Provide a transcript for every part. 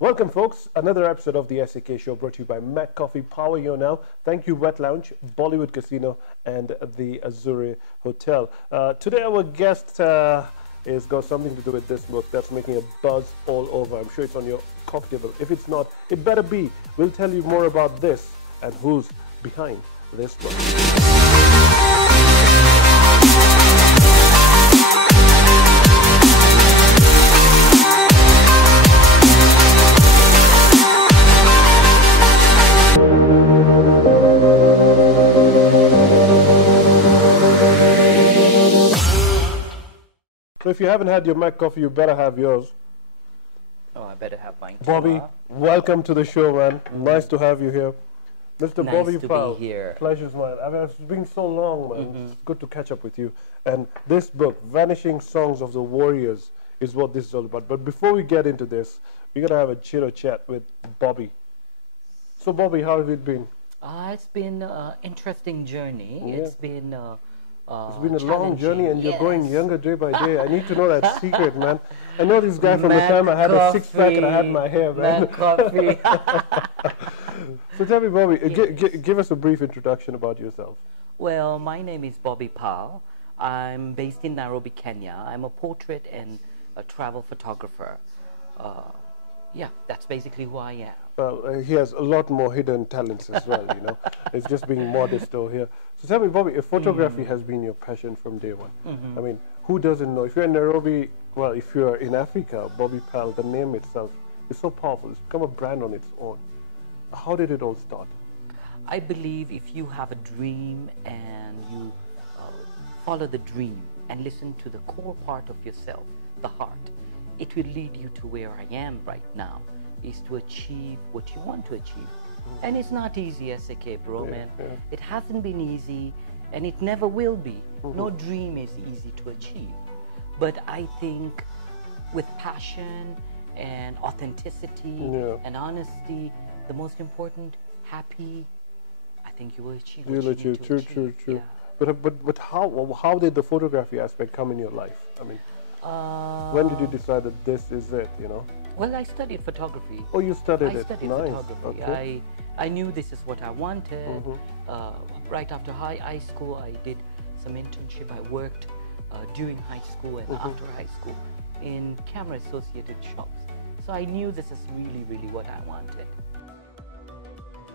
Welcome, folks. Another episode of the SAK Show brought to you by MacCoffee, Power You Now. Thank you, Wet Lounge, Bollywood Casino, and the Azure Hotel. Today, our guest is got something to do with this book that's making a buzz all over. I'm sure it's on your coffee table. If it's not, it better be. We'll tell you more about this and who's behind this book. So if you haven't had your MacCoffee, you better have yours. Oh, I better have mine too. Bobby, welcome to the show, man. Nice to have you here. Mr. Nice Bobby to Pall. be here. Pleasure's mine. I mean, it's been so long, man. It's good to catch up with you. And this book, Vanishing Songs of the Warriors, is what this is all about. But before we get into this, we're going to have a chill chat with Bobby. So, Bobby, how have it been? It's been an interesting journey. Yeah. It's been It's been a long journey, and you're growing Yes. younger day by day. I need to know that secret, man. I know this guy from the time I had a six-pack and I had my hair, man. MacCoffee. So tell me, Bobby, give us a brief introduction about yourself. Well, my name is Bobby Pall. I'm based in Nairobi, Kenya. I'm a portrait and a travel photographer. Yeah, that's basically who I am. Well, he has a lot more hidden talents as well, you know. It's just being modest over here. So tell me, Bobby, if photography has been your passion from day one, I mean, who doesn't know? If you're in Nairobi, well, if you're in Africa, Bobby Pall, the name itself is so powerful. It's become a brand on its own. How did it all start? I believe if you have a dream and you follow the dream and listen to the core part of yourself, the heart, it will lead you to where I am right now, is to achieve what you want to achieve. And it's not easy, SAK, bro, man. Yeah. It hasn't been easy, and it never will be. No dream is easy to achieve. But I think with passion and authenticity and honesty, the most important, happy, I think you will achieve what You'll you achieve, need to true. achieve. But how did the photography aspect come in your life? I mean, when did you decide that this is it, you know? Well, I studied photography. Oh, you studied I it. studied Nice. photography. Okay. I knew this is what I wanted. Right after high school, I did some internship. I worked during high school and after high school in camera-associated shops. So I knew this is really, really what I wanted.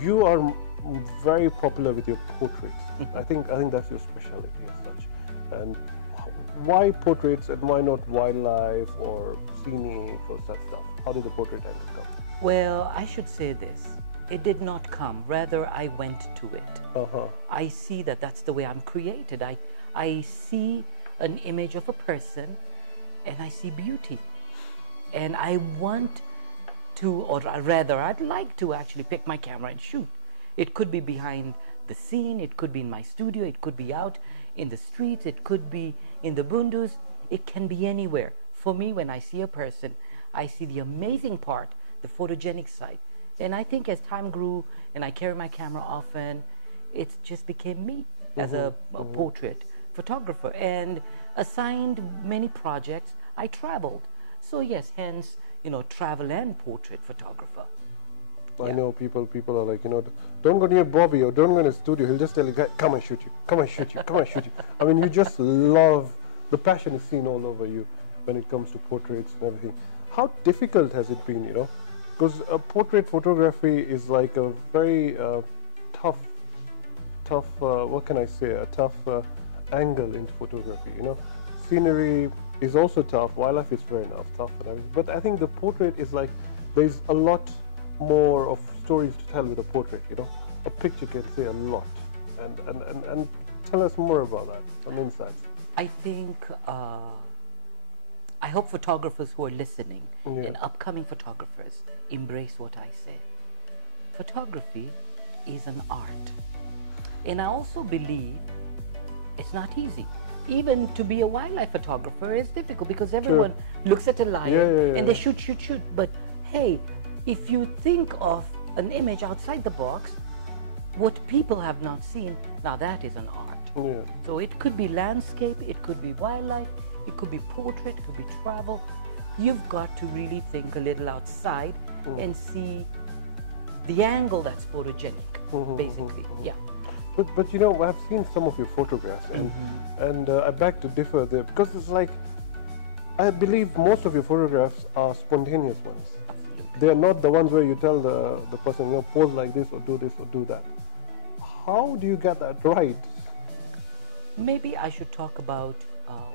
You are very popular with your portraits. I think that's your specialty as such. And why portraits and why not wildlife or scenic or such stuff? How did the portrait angle come? Well, I should say this. It did not come. Rather, I went to it. I see that that's the way I'm created. I see an image of a person and I see beauty. And I want to, or rather, I'd like to actually pick my camera and shoot. It could be behind the scene, it could be in my studio, it could be out in the streets, it could be in the bundus, it can be anywhere. For me, when I see a person, I see the amazing part, the photogenic side. And I think as time grew and I carry my camera often, it just became me as a portrait photographer. And assigned many projects, I traveled. So yes, hence, you know, travel and portrait photographer. I know people are like, you know, don't go near Bobby or don't go in his studio. He'll just tell you, come and shoot you, come and shoot you, come and shoot you. I mean, you just love, the passion is seen all over you when it comes to portraits and everything. How difficult has it been, you know? Because portrait photography is like a very tough, what can I say, a tough angle into photography, you know? Scenery is also tough, wildlife is very tough. But I think the portrait is like, there's a lot more of stories to tell with a portrait, you know? A picture can say a lot. And tell us more about that, some insights. I think, I hope photographers who are listening and upcoming photographers embrace what I say. Photography is an art. And I also believe it's not easy. Even to be a wildlife photographer is difficult because everyone looks at a lion and they shoot. But hey, if you think of an image outside the box, what people have not seen, now that is an art. So it could be landscape, it could be wildlife, it could be portrait, it could be travel. you've got to really think a little outside and see the angle that's photogenic, basically. Yeah. But you know, I've seen some of your photographs, and I beg to differ there, because it's like, I believe most of your photographs are spontaneous ones. Absolutely. They are not the ones where you tell the person, you know, pose like this or do this or do that. How do you get that right? Maybe I should talk about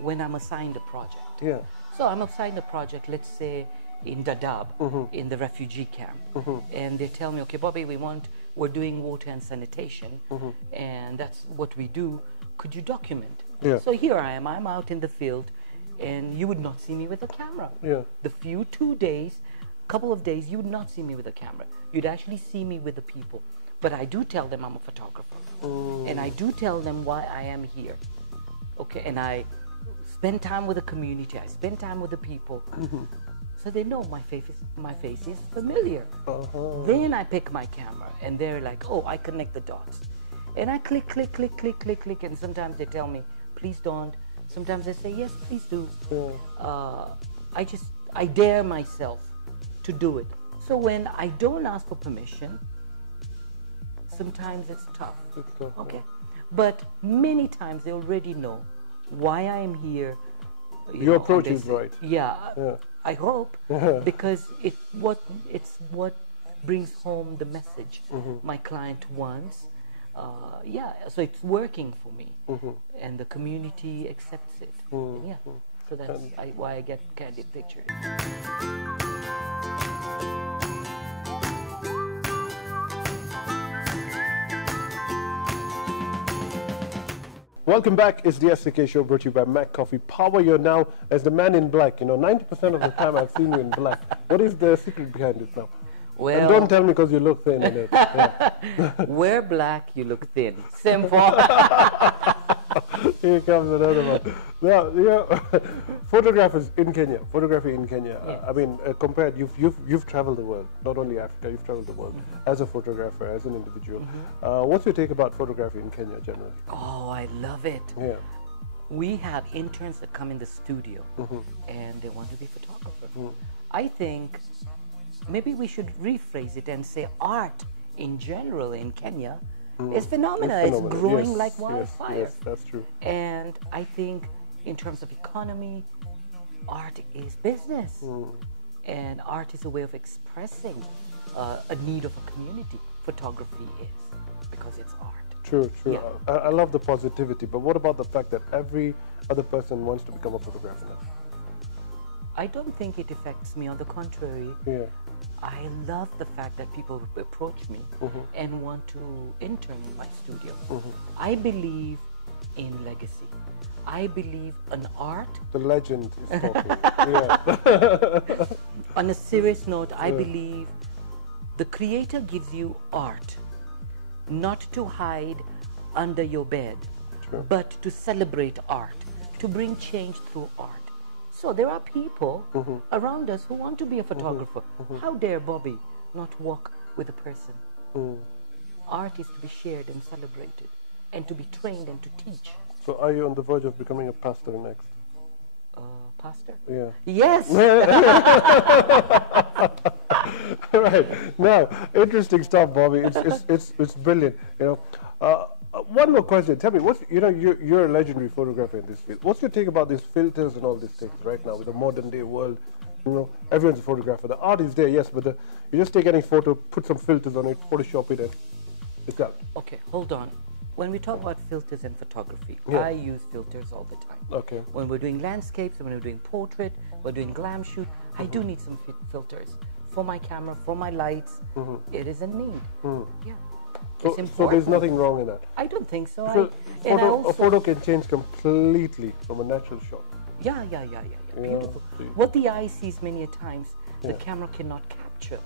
when I'm assigned a project. Yeah. So I'm assigned a project, let's say in Dadaab, in the refugee camp. And they tell me, okay, Bobby, we're doing water and sanitation, and that's what we do. Could you document? Yeah. So here I am, I'm out in the field, and you would not see me with a camera. Yeah. The couple of days, you would not see me with a camera. You'd actually see me with the people. But I do tell them I'm a photographer. And I do tell them why I am here. Okay, and I spend time with the community. I spend time with the people. So they know my face is familiar. Then I pick my camera, and they're like, oh, I connect the dots. And I click, click, click, click, click, click. And sometimes they tell me, please don't. Sometimes they say, yes, please do. I dare myself to do it. So when I don't ask for permission, sometimes it's tough. Okay. But many times they already know why I am here. Your approach is right. Yeah. I hope, because it's what brings home the message my client wants. So it's working for me, and the community accepts it. Yeah. So that's why I get candid pictures. Welcome back. It's the ZindagiTvKe show, brought to you by MacCoffee. Power you now as the man in black. You know, 90% of the time I've seen you in black. What is the secret behind it now? Well, and don't tell me because you look thin in it. Yeah. Wear black, you look thin. Simple. Here comes another one. Now, you know, photographers in Kenya, photography in Kenya. Yes. I mean, compared, you've traveled the world, not only Africa. You've traveled the world as a photographer, as an individual. What's your take about photography in Kenya generally? Oh, I love it. Yeah. We have interns that come in the studio and they want to be photographers. I think maybe we should rephrase it and say art in general in Kenya is phenomenal. It's growing like wildfire. Yes, that's true. And I think in terms of economy, art is business. And art is a way of expressing a need of a community. Photography is, because it's art. True. Yeah. I love the positivity, but what about the fact that every other person wants to become a photographer now? I don't think it affects me. On the contrary, I love the fact that people approach me and want to intern in my studio. I believe in legacy. I believe an art. The legend is talking. On a serious note, I believe the Creator gives you art, not to hide under your bed, but to celebrate art, to bring change through art. So there are people around us who want to be a photographer. How dare Bobby not walk with a person? Art is to be shared and celebrated, and to be trained and to teach. So are you on the verge of becoming a pastor next? Pastor? Yeah. Yes. Right. Now, interesting stuff, Bobby. It's brilliant. You know. One more question. Tell me, you're a legendary photographer in this field. What's your take about these filters and all these things right now with the modern day world? You know, everyone's a photographer. The art is there, yes, but you just take any photo, put some filters on it, Photoshop it, and it's out. Okay, hold on. When we talk about filters and photography, I use filters all the time. Okay. When we're doing landscapes, when we're doing portrait, we're doing glam shoot, I do need some filters for my camera, for my lights. It is a need. Yeah. So there's nothing wrong in that? I don't think so. A photo can change completely from a natural shot. Yeah. Beautiful. What the eye sees many a times, the camera cannot capture.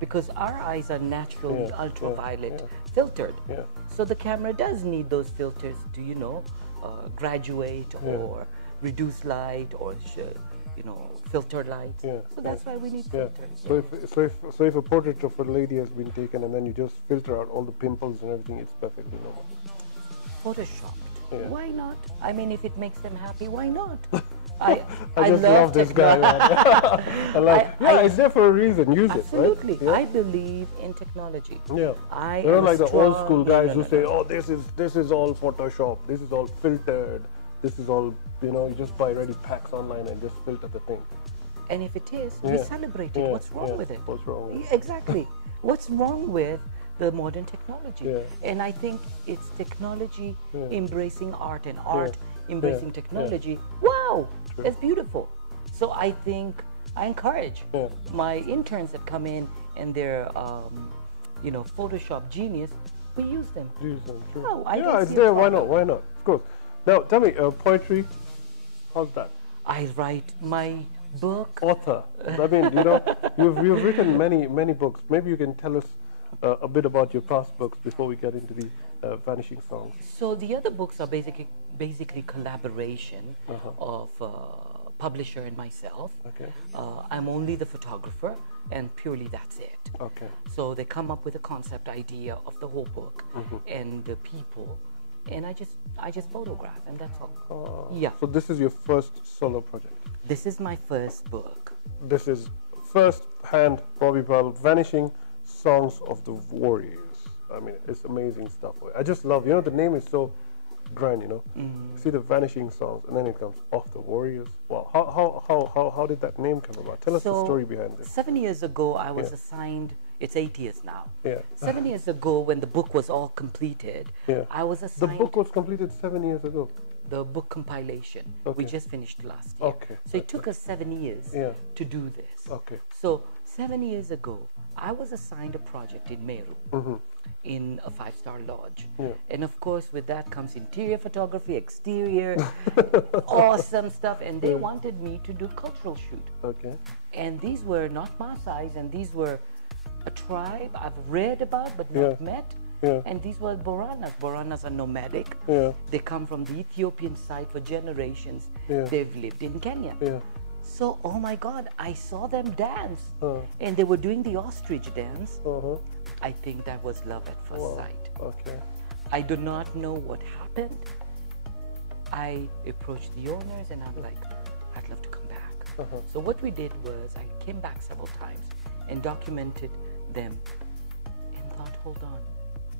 Because our eyes are naturally ultraviolet filtered. So the camera does need those filters to, graduate or reduce light or filter light. So that's why we need filters. So if a portrait of a lady has been taken and then you just filter out all the pimples and everything, it's perfectly normal. Photoshopped. Why not? I mean, if it makes them happy, why not? I just love this guy, man. It's there for a reason. Use absolutely. it, right? Yeah. I believe in technology. Yeah. I You're like the old school guys no, who say, oh, this is all Photoshop, this is all filtered, this is all, you just buy ready packs online and just filter the thing. And if it is, we celebrate it. What's wrong with it? What's wrong with it? Exactly. What's wrong with the modern technology? Yeah. And I think it's technology embracing art and art embracing technology. Wow, it's beautiful. So I think I encourage my interns that come in and they're, Photoshop genius. We use them. Use them, true. Oh, it's there. Why not? Why not? Of course. Now, tell me, poetry. How's that? I write my book. Author. I mean, you've written many books. Maybe you can tell us a bit about your past books before we get into the Vanishing Songs. So the other books are basically collaboration of publisher and myself. Okay. I'm only the photographer, and purely that's it. Okay. So they come up with a concept idea of the whole book and the people, and I just photograph, and that's all. Yeah. So this is your first solo project. This is my first book. This is first hand Bobby Pall, Vanishing Songs of the Warriors. I mean, it's amazing stuff. I just love, the name is so grand, See the Vanishing Songs, and then it comes Of the Warriors. Wow. How did that name come about? Tell us the story behind this. 7 years ago, I was assigned, it's 8 years now. Yeah. 7 years ago, when the book was all completed, I was assigned... The book was completed 7 years ago? The book compilation. Okay. We just finished last year. Okay. So it took us 7 years to do this. Okay. So 7 years ago, I was assigned a project in Meru, in a 5-star lodge. Yeah. And of course, with that comes interior photography, exterior, awesome stuff. And they wanted me to do cultural shoot. Okay. And these were not Maasais, and these were a tribe I've read about but not met. Yeah. And these were Boranas. Boranas are nomadic. Yeah. They come from the Ethiopian side for generations. Yeah. They've lived in Kenya. Yeah. So, oh my God, I saw them dance. And they were doing the ostrich dance. I think that was love at first sight. Okay. I do not know what happened. I approached the owners and I'm like, I'd love to come back. So what we did was I came back several times and documented them and thought, hold on,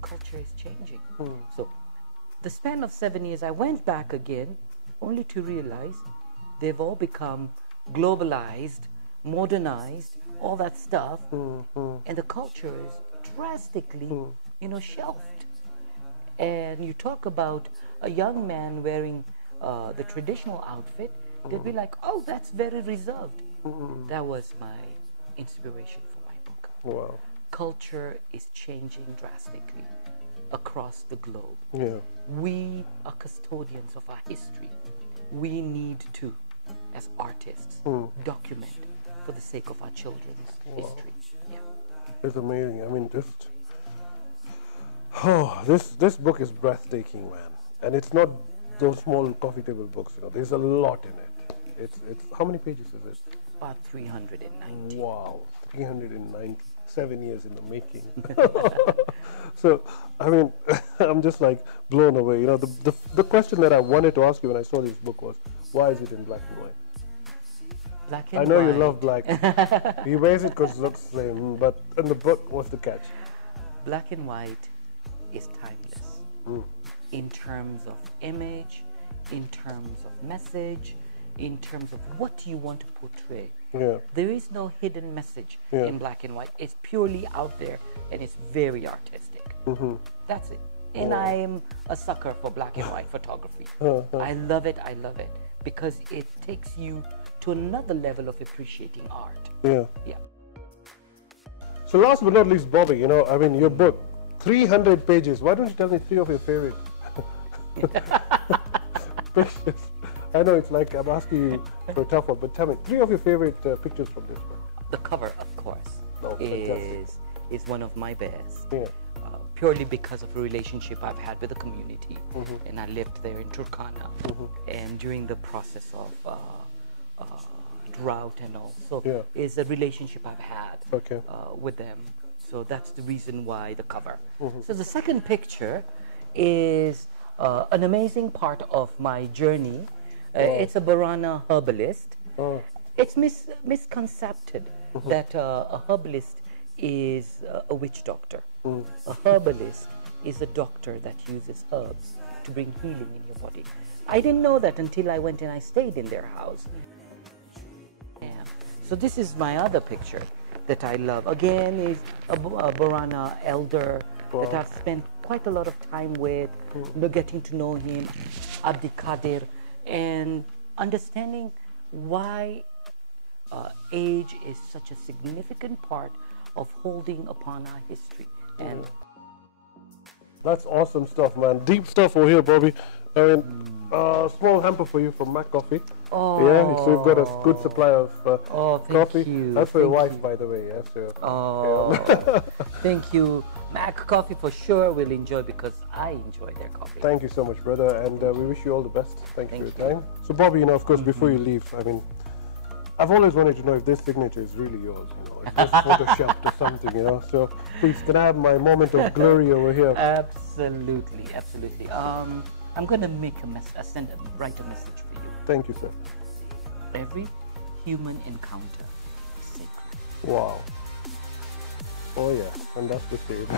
culture is changing. So the span of 7 years, I went back again only to realize they've all become globalized, modernized, all that stuff, and the culture is drastically, shelved. And you talk about a young man wearing the traditional outfit, they'd be like, oh, that's very reserved. That was my inspiration for my book. Wow. Culture is changing drastically across the globe. Yeah. We are custodians of our history. We need to, as artists, document for the sake of our children's history. Yeah. It's amazing. I mean, this book is breathtaking, man. And it's not those small coffee table books. There's a lot in it. It's how many pages is it? About 390. Wow, 397 years in the making. So, I mean, I'm just like blown away. The question that I wanted to ask you when I saw this book was, why is it in black and white? Black and I know white. you love black. He wears it because it looks slim, but in the book, what's the catch? Black and white is timeless in terms of image, in terms of message, in terms of what you want to portray. Yeah. There is no hidden message in black and white. It's purely out there and it's very artistic. That's it. And I'm a sucker for black and white photography. I love it, because it takes you to another level of appreciating art. Yeah. Yeah. So last but not least, Bobby, your book, 300 pages. Why don't you tell me 3 of your favorite pictures? I know it's like I'm asking you for a tough one, but tell me 3 of your favorite pictures from this book. The cover, of course, is one of my best. Yeah. Purely because of a relationship I've had with the community, and I lived there in Turkana, and during the process of drought and all, so is a relationship I've had with them. So that's the reason why the cover. So the second picture is an amazing part of my journey. It's a Borana herbalist It's misconcepted that a herbalist is a witch doctor. A herbalist is a doctor that uses herbs to bring healing in your body. I didn't know that until I went and I stayed in their house. Yeah. So this is my other picture that I love. Again, is a Borana elder that I've spent quite a lot of time with, getting to know him, Abdi Kadir, and understanding why age is such a significant part of holding upon our history. And that's awesome stuff, man. Deep stuff over here, Bobby. And small hamper for you from MacCoffee. Oh. Yeah, so you've got a good supply of coffee. You. That's for your wife, by the way. Yeah, so, yeah. Thank you. MacCoffee for sure will enjoy, because I enjoy their coffee. Thank you so much, brother, and we wish you all the best. Thank you for your time. So, Bobby, you know, of course, before you leave, I mean, I've always wanted to know if this signature is really yours, you know, it's just photoshopped or something, you know. So, please, can I have my moment of glory over here? Absolutely, absolutely. I'm going to make write a message for you. Thank you, sir. Every human encounter is sacred. Wow. Oh, yeah, and that's the shade.